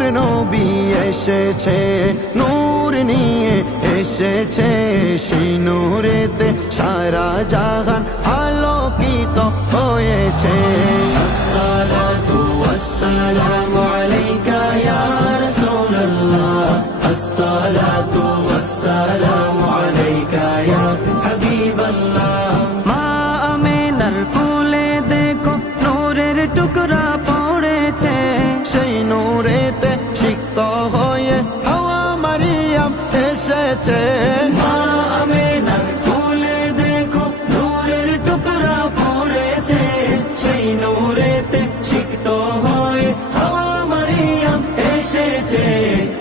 নূর নবী এসেছে, নূর নিয়ে এসেছে, সেই নূরেতে সারা জাহান আলোকিত হয়েছে। আসসালাতু ওয়াসসালামু আলাইকা ইয়া রাসূলুল্লাহ, আসসালাতু ওয়াসসালামু আলাইকা ইয়া হাবিবাল্লাহ। মা আমিনার কোলে দেখো নূরের টুকরা পড়েছে, সেই নূরেতে সিক্ত হয়ে হাওয়া মারিয়াম এসেছে। মা আমিনার কোলে দেখো নূরের টুকরা পড়েছে, সেই নূরেতে সিক্ত হয়ে হাওয়া মারিয়াম এসেছে।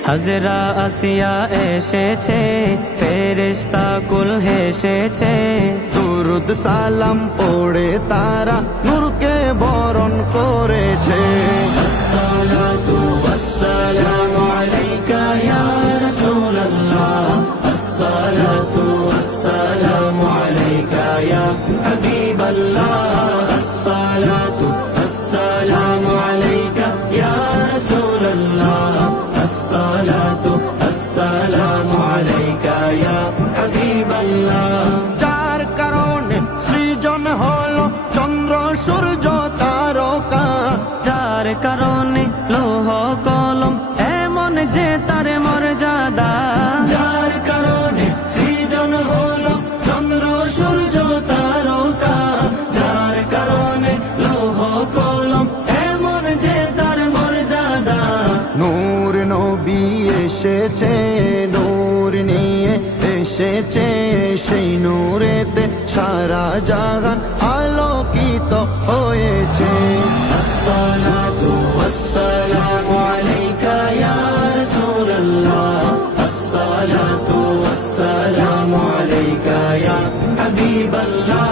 হাজরা আসিয়া এসেছে, ফেরেশতা কুল হেসেছে, দুরুদ সালাম পড়ে তারা নূরকে বরণ করেছে। আসসালাতু ওয়াসসালামু আলাইকা ইয়া রাসূলুল্লাহ, আসসালাতু ওয়াসসালামু আলাইকা ইয়া হাবিবাল্লাহ, আসসালাতু ওয়াসসালামু আলাইকা ইয়া রাসূলুল্লাহ, আসসালাতু ওয়াসসালামু আলাইকা ইয়া হাবিবাল্লাহ। যার কারণে সৃজন হলো চন্দ্র সূর্য তারকা, যার কারণে লৌহ কলম এমন যে তার মর্যাদা, যার কারণে সৃজন হলো চন্দ্র সূর্য তারকা, যার কারণে লৌহ কলম এমন যে তার মর্যাদা। নূর নবী এসেছে, নূর নিয়ে এসেছে, সেই নূরেতে সারা জাহান আলোকিত হয়েছে। আসসালাতু ওয়াসসালামু আলাইকা ইয়া রাসূলুল্লাহ, আসসালাতু ওয়াসসালামু আলাইকা ইয়া হাবিবাল্লাহ,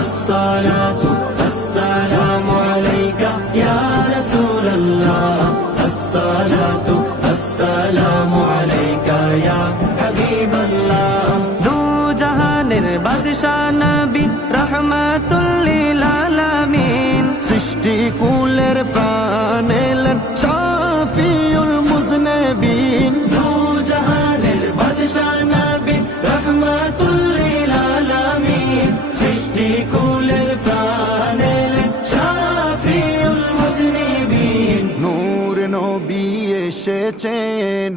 আসসালাতু ওয়াসসালামু আলাইকা ইয়া রাসূলুল্লাহ, আসসালাতু ওয়াসসালামু আলাইকা ইয়া হাবিবাল্লাহ। দু জাহানের বাদশা নবী রহমাতুল লিল আলামিন, সৃষ্টি কুলের প্রাণ এলেন শাফিউল মুজনবিন। দু জাহানের বাদশা নবী রহমাতুল লিল আলামিন, সৃষ্টি কুলের প্রাণ এলেন শাফিউল মুজনিবিন। নূর নবী এসেছে,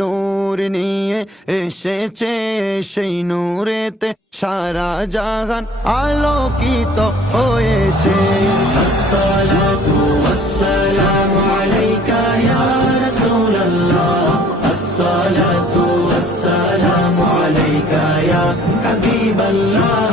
নূর নিয়ে এসেছে, সেই নূরেতে সারা জাহান আলোকিত হয়েছে। আসসালাতু ওয়াসসালামু আলাইকা ইয়া রাসূলুল্লাহ, আসসালাতু ওয়াসসালামু আলাইকা ইয়া হাবিবাল্লাহ,